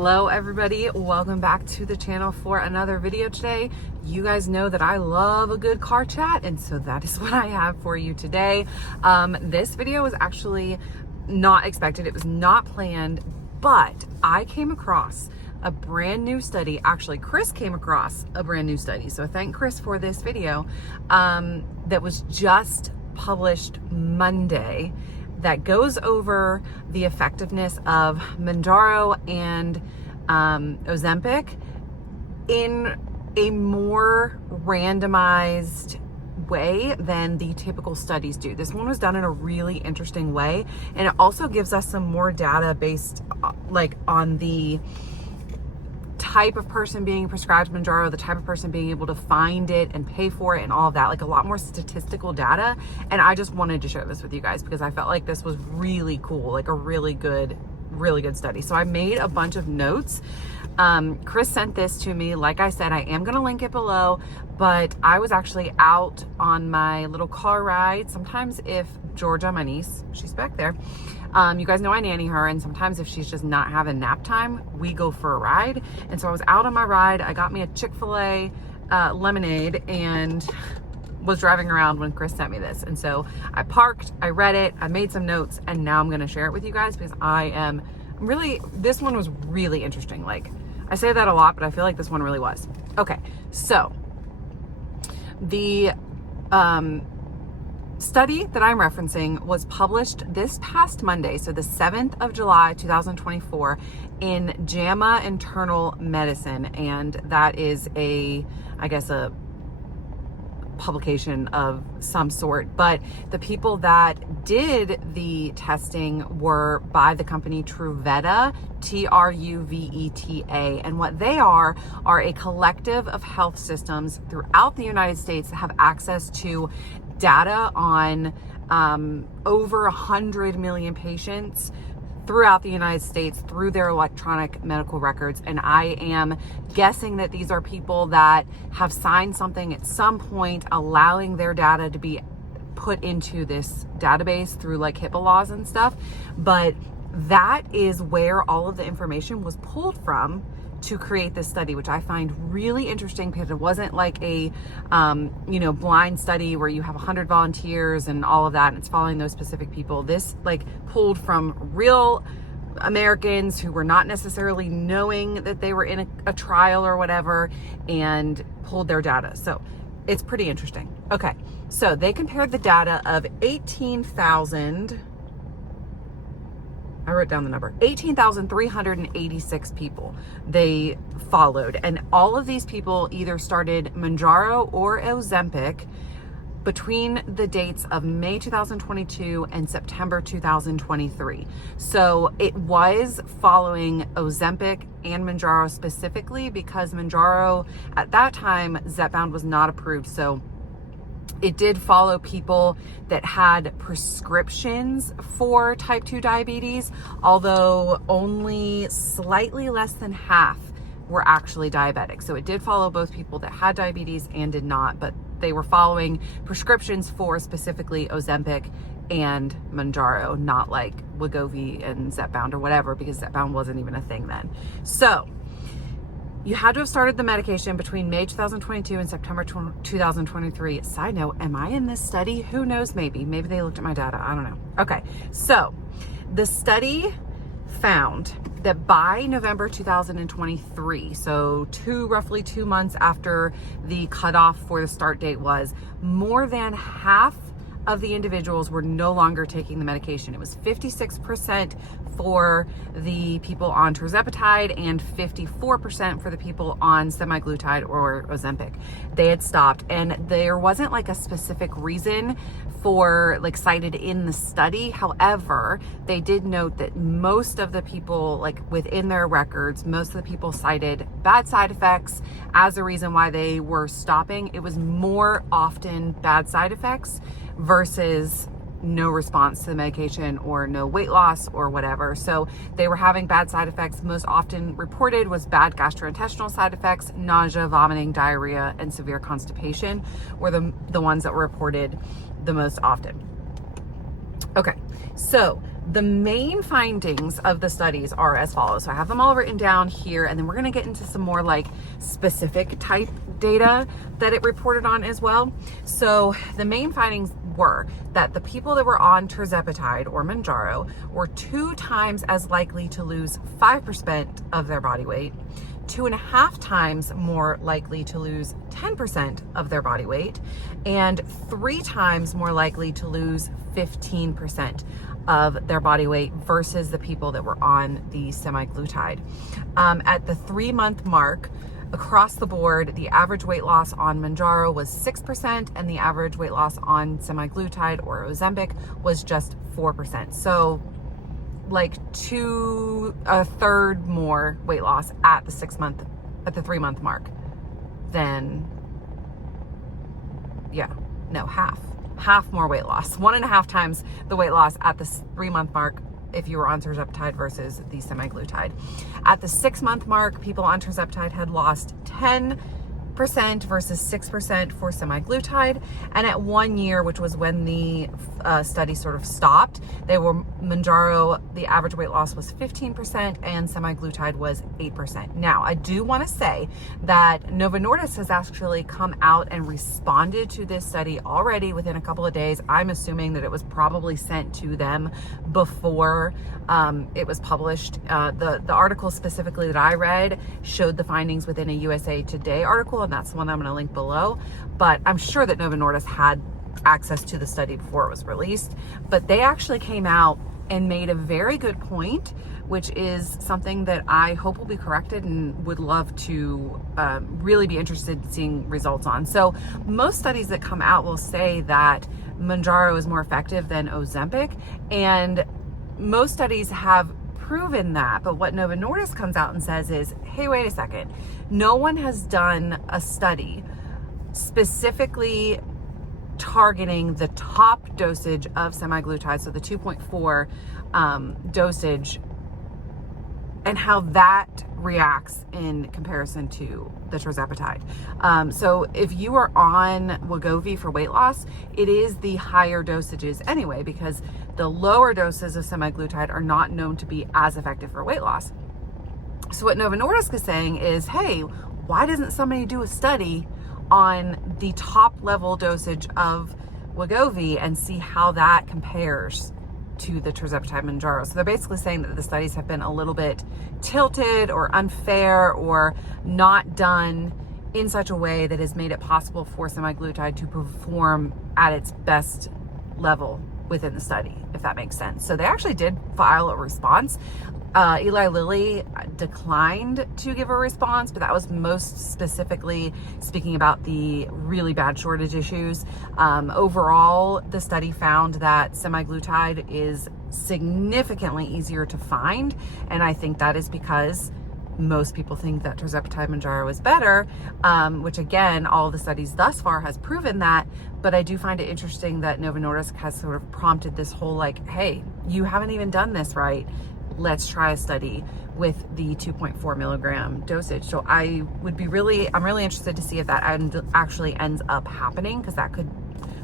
Hello everybody, welcome back to the channel for another video today. You guys know that I love a good car chat, and so that is what I have for you today. This video was actually not expected, it was not planned, but I came across a brand new study. Actually, Chris came across a brand new study, so thank Chris for this video, that was just published Monday, that goes over the effectiveness of Mounjaro and Ozempic in a more randomized way than the typical studies do. This one was done in a really interesting way, and it also gives us some more data based on the type of person being prescribed Mounjaro, the type of person being able to find it and pay for it and all of that, like a lot more statistical data. And I just wanted to share this with you guys because I felt like this was really cool, like a really good study. So I made a bunch of notes. Chris sent this to me. Like I said, I am going to link it below, but I was actually out on my little car ride. Sometimes if Georgia, my niece, she's back there, you guys know I nanny her, and sometimes if she's just not having nap time, we go for a ride. And so I was out on my ride. I got me a Chick-fil-A lemonade and was driving around when Chris sent me this. And so I parked, I read it, I made some notes, and now I'm going to share it with you guys because this one was really interesting. Like, I say that a lot, but I feel like this one really was. Okay, so the study that I'm referencing was published this past Monday, so the 7th of July, 2024, in JAMA Internal Medicine, and that is a publication of some sort. But the people that did the testing were by the company Truveta, Truveta, and what they are a collective of health systems throughout the United States that have access to data on over 100 million patients throughout the United States through their electronic medical records. And I am guessing that these are people that have signed something at some point allowing their data to be put into this database through like HIPAA laws and stuff. But that is where all of the information was pulled from to create this study, which I find really interesting because it wasn't like a blind study where you have 100 volunteers and all of that and it's following those specific people. This like pulled from real Americans who were not necessarily knowing that they were in a trial or whatever, and pulled their data. So it's pretty interesting. Okay, so they compared the data of 18,386 people they followed. And all of these people either started Mounjaro or Ozempic between the dates of May 2022 and September 2023. So it was following Ozempic and Mounjaro specifically because Mounjaro, at that time, Zepbound was not approved. So it did follow people that had prescriptions for type 2 diabetes, although only slightly less than half were actually diabetic. So it did follow both people that had diabetes and did not, but they were following prescriptions for specifically Ozempic and Mounjaro, not like Wegovy and Zepbound or whatever, because Zepbound wasn't even a thing then. So you had to have started the medication between May 2022 and September 2023. Side note, am I in this study? Who knows? Maybe they looked at my data. I don't know. Okay, so the study found that by November 2023, so roughly 2 months after the cutoff for the start date was, more than half of the individuals were no longer taking the medication. It was 56% for the people on tirzepatide and 54% for the people on semaglutide or Ozempic. They had stopped, and there wasn't like a specific reason for like cited in the study. However, they did note that most of the people, like within their records, most of the people cited bad side effects as a reason why they were stopping. It was more often bad side effects versus no response to the medication or no weight loss or whatever. So they were having bad side effects. Most often reported was bad gastrointestinal side effects, nausea, vomiting, diarrhea, and severe constipation were the ones that were reported the most often. Okay, so The main findings of the studies are as follows. So I have them all written down here, and then we're going to get into some more like specific type data that it reported on as well. So the main findings were that the people that were on tirzepatide or Mounjaro were 2 times as likely to lose 5% of their body weight, 2.5 times more likely to lose 10% of their body weight, and 3 times more likely to lose 15% of their body weight versus the people that were on the semaglutide. At the 3-month mark, across the board, the average weight loss on Mounjaro was 6%, and the average weight loss on semaglutide or Ozempic was just 4%. So like a third more weight loss at the 3-month mark than, half more weight loss, 1.5 times the weight loss at the 3-month mark if you were on tirzepatide versus the semaglutide. At the 6-month mark, people on tirzepatide had lost 10% versus 6% for semaglutide. And at 1 year, which was when the study sort of stopped, Mounjaro, the average weight loss was 15% and semaglutide was 8%. Now, I do want to say that Novo Nordisk has actually come out and responded to this study already within a couple of days. I'm assuming that it was probably sent to them before it was published. The article specifically that I read showed the findings within a USA Today article, and that's the one that I'm going to link below. But I'm sure that Novo Nordisk had access to the study before it was released. But they actually came out and made a very good point, which is something that I hope will be corrected and would love to really be interested in seeing results on. So most studies that come out will say that Mounjaro is more effective than Ozempic, and most studies have proven that. But what Novo Nordisk comes out and says is, hey, wait a second. No one has done a study specifically targeting the top dosage of semaglutide, so the 2.4 dosage, and how that reacts in comparison to the tirzepatide. So if you are on Wegovy for weight loss, it is the higher dosages anyway, because the lower doses of semaglutide are not known to be as effective for weight loss. So what Novo Nordisk is saying is, hey, why doesn't somebody do a study on the top level dosage of Wegovy and see how that compares to the tirzepatide Mounjaro? So they're basically saying that the studies have been a little bit tilted or unfair or not done in such a way that has made it possible for semaglutide to perform at its best level within the study, if that makes sense. So they actually did file a response. Eli Lilly declined to give a response, but that was most specifically speaking about the really bad shortage issues. Overall, the study found that semaglutide is significantly easier to find, and I think that is because most people think that tirzepatide Mounjaro is better, which again, all of the studies thus far has proven that. But I do find it interesting that Novo Nordisk has sort of prompted this whole like, hey, you haven't even done this right. Let's try a study with the 2.4 milligram dosage. So I'm really interested to see if that actually ends up happening, because that could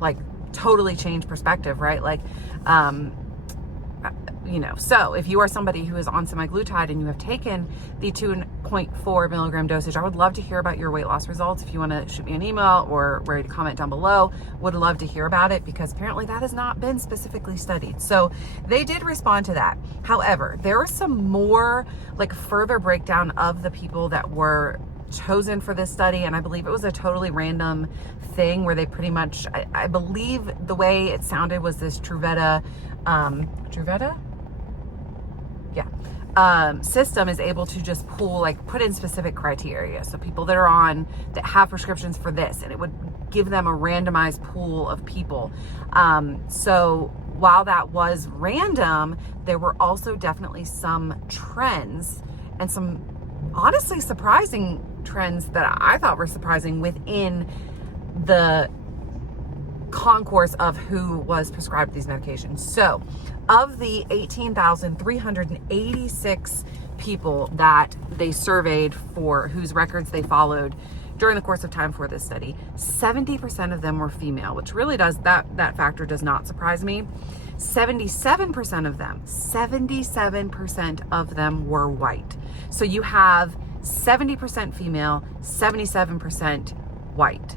like totally change perspective, right? Like, so if you are somebody who is on semaglutide and you have taken the 2.4 milligram dosage, I would love to hear about your weight loss results. If you want to shoot me an email or write a comment down below, would love to hear about it, because apparently that has not been specifically studied. So they did respond to that. However, there was some more like further breakdown of the people that were chosen for this study, and I believe it was a totally random thing where they pretty much, I believe the way it sounded was this Truveta system is able to just put in specific criteria. So people that are that have prescriptions for this, and it would give them a randomized pool of people. So while that was random, there were also definitely some trends, and some honestly surprising trends that I thought were surprising within the concourse of who was prescribed these medications. So of the 18,386 people that they surveyed for whose records they followed during the course of time for this study, 70% of them were female, which really does, that factor does not surprise me. 77% of them were white. So you have 70% female, 77% white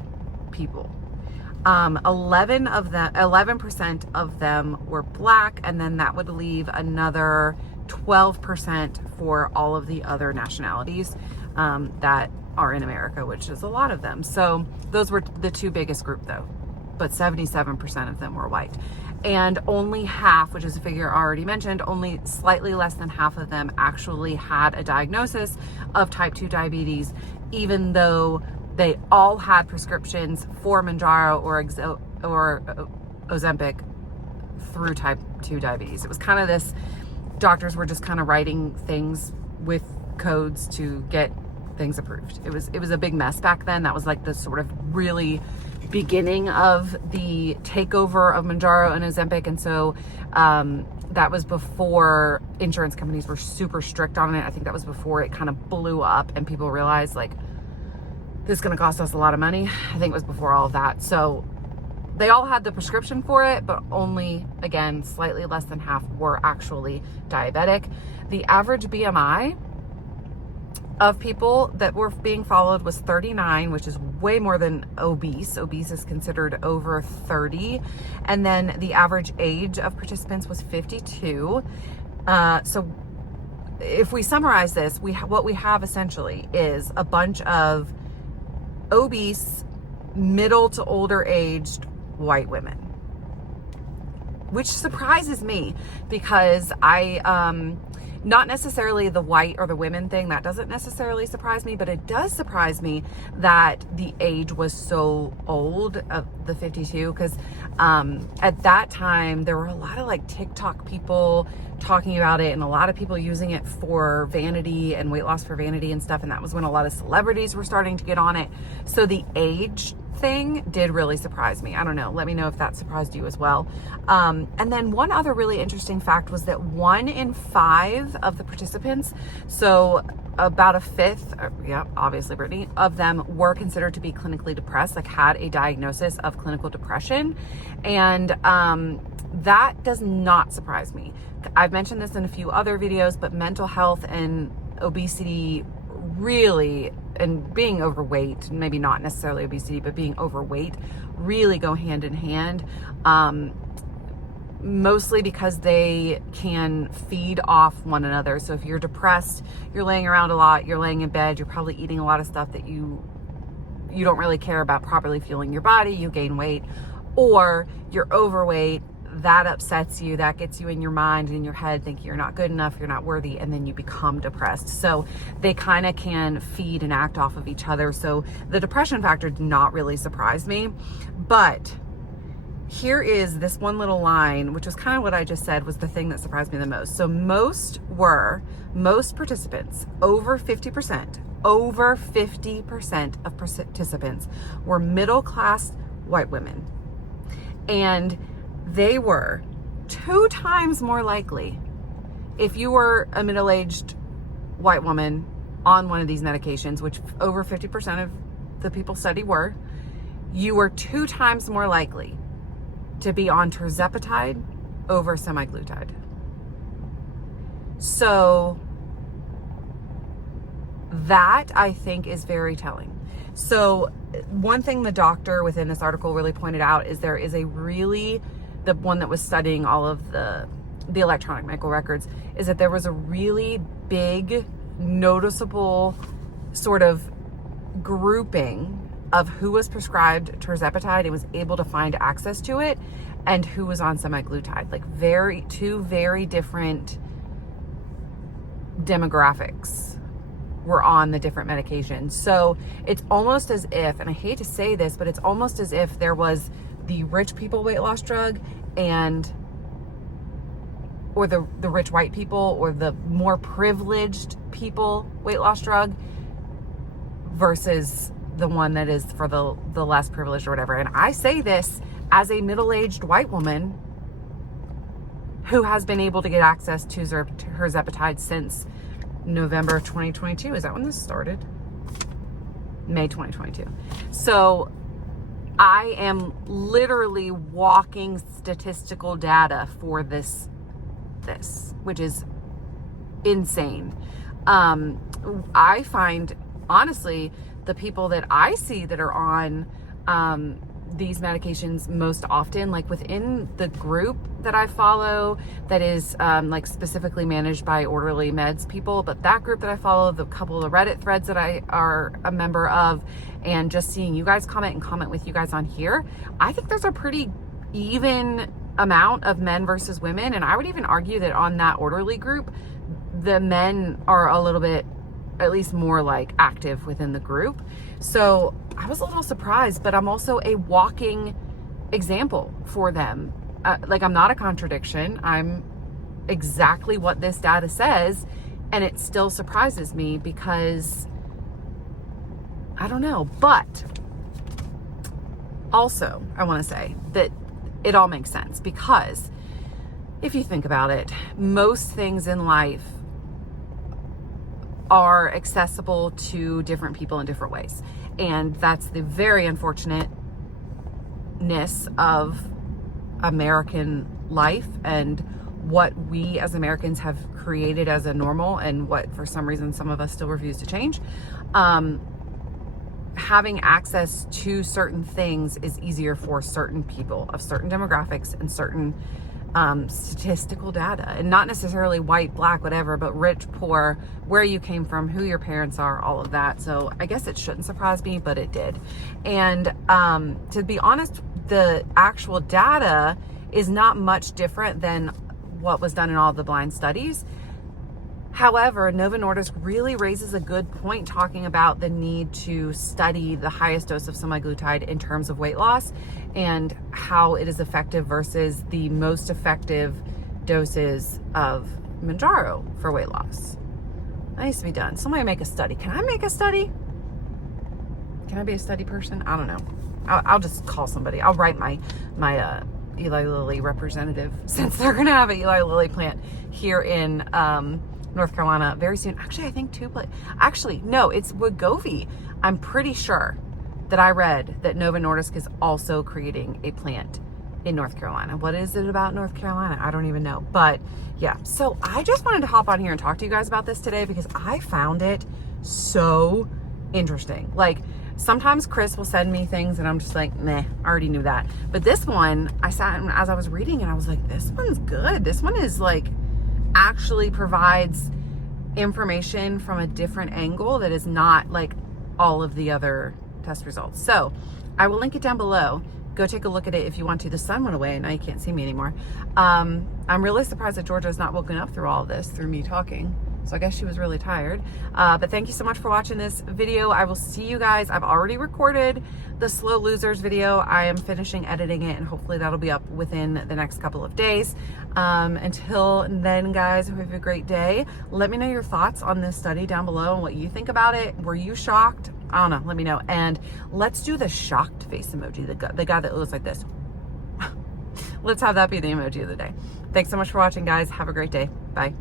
people. 11% of them were black, and then that would leave another 12% for all of the other nationalities that are in America, which is a lot of them. So those were the two biggest group though, but 77% of them were white. And only half, which is a figure I already mentioned, only slightly less than half of them actually had a diagnosis of type 2 diabetes, even though they all had prescriptions for Mounjaro or Ozempic through type 2 diabetes. It was kind of this, doctors were just kind of writing things with codes to get things approved. It was a big mess back then. That was like the sort of really beginning of the takeover of Mounjaro and Ozempic. And so that was before insurance companies were super strict on it. I think that was before it kind of blew up and people realized like, this is going to cost us a lot of money. I think it was before all of that. So they all had the prescription for it, but only, again, slightly less than half were actually diabetic. The average BMI of people that were being followed was 39, which is way more than obese. Obese is considered over 30. And then the average age of participants was 52. So if we summarize this, what we have essentially is a bunch of obese, middle to older aged white women, which surprises me because not necessarily the white or the women thing, that doesn't necessarily surprise me, but it does surprise me that the age was so old of the 52, because at that time there were a lot of like TikTok people talking about it and a lot of people using it for vanity and weight loss for vanity and stuff, and that was when a lot of celebrities were starting to get on it. So the age thing did really surprise me. I don't know, let me know if that surprised you as well. And then one other really interesting fact was that 1 in 5 of the participants, so about a fifth, obviously Brittany, of them were considered to be clinically depressed, like had a diagnosis of clinical depression. And that does not surprise me. I've mentioned this in a few other videos, but mental health and obesity really, and being overweight, maybe not necessarily obesity, but being overweight really go hand in hand. Mostly because they can feed off one another. So if you're depressed, you're laying around a lot, you're laying in bed, you're probably eating a lot of stuff that you don't really care about properly fueling your body, you gain weight. Or you're overweight, that upsets you, that gets you in your mind and in your head thinking you're not good enough, you're not worthy, and then you become depressed. So they kind of can feed and act off of each other. So the depression factor did not really surprise me. But here is this one little line, which was kind of what I just said was the thing that surprised me the most. So most participants, over 50% of participants were middle-class white women. And they were 2 times more likely, if you were a middle-aged white woman on one of these medications, which over 50% of the people studied were, you were 2 times more likely to be on tirzepatide over semaglutide. So that I think is very telling. So one thing the doctor within this article really pointed out is there is the one that was studying all of the electronic medical records, is that there was a really big noticeable sort of grouping of who was prescribed tirzepatide and was able to find access to it, and who was on semaglutide. Like two very different demographics were on the different medications. So it's almost as if, and I hate to say this, but it's almost as if there was the rich people weight loss drug or the rich white people or the more privileged people weight loss drug versus the one that is for the less privileged or whatever. And I say this as a middle-aged white woman who has been able to get access to tirzepatide since November of 2022. Is that when this started? May 2022. So I am literally walking statistical data for this, which is insane. I find, honestly, the people that I see that are on these medications most often, like within the group that I follow that is like specifically managed by Orderly Meds people, but that group that I follow, the couple of Reddit threads that I are a member of, and just seeing you guys comment with you guys on here, I think there's a pretty even amount of men versus women. And I would even argue that on that Orderly group, the men are a little bit, at least more like active within the group. So I was a little surprised, but I'm also a walking example for them. Like, I'm not a contradiction. I'm exactly what this data says. And it still surprises me because I don't know. But also, I want to say that it all makes sense, because if you think about it, most things in life are accessible to different people in different ways. And that's the very unfortunateness of American life and what we as Americans have created as a normal, and what for some reason some of us still refuse to change. Having access to certain things is easier for certain people of certain demographics and certain statistical data, and not necessarily white, black, whatever, but rich, poor, where you came from, who your parents are, all of that. So I guess it shouldn't surprise me, but it did. And to be honest, the actual data is not much different than what was done in all the blind studies. However, Novo Nordisk really raises a good point talking about the need to study the highest dose of semaglutide in terms of weight loss and how it is effective versus the most effective doses of Mounjaro for weight loss. That needs to be done. Somebody make a study. Can I make a study? Can I be a study person? I don't know. I'll just call somebody. I'll write my Eli Lilly representative, since they're going to have an Eli Lilly plant here in North Carolina very soon. Actually, I think no, it's Wegovy. I'm pretty sure that I read that Novo Nordisk is also creating a plant in North Carolina. What is it about North Carolina? I don't even know. But yeah, so I just wanted to hop on here and talk to you guys about this today because I found it so interesting. Like, sometimes Chris will send me things and I'm just like, meh, I already knew that. But this one, I sat and as I was reading and I was like, this one's good. This one is like, actually provides information from a different angle that is not like all of the other test results. So I will link it down below. Go take a look at it if you want to. The sun went away and now you can't see me anymore. I'm really surprised that Georgia's not woken up through all of this, through me talking. So I guess she was really tired. But thank you so much for watching this video. I will see you guys. I've already recorded the Slow Losers video. I am finishing editing it and hopefully that'll be up within the next couple of days. Until then, guys, have a great day. Let me know your thoughts on this study down below and what you think about it. Were you shocked? I don't know. Let me know. And let's do the shocked face emoji, the guy that looks like this. Let's have that be the emoji of the day. Thanks so much for watching, guys. Have a great day. Bye.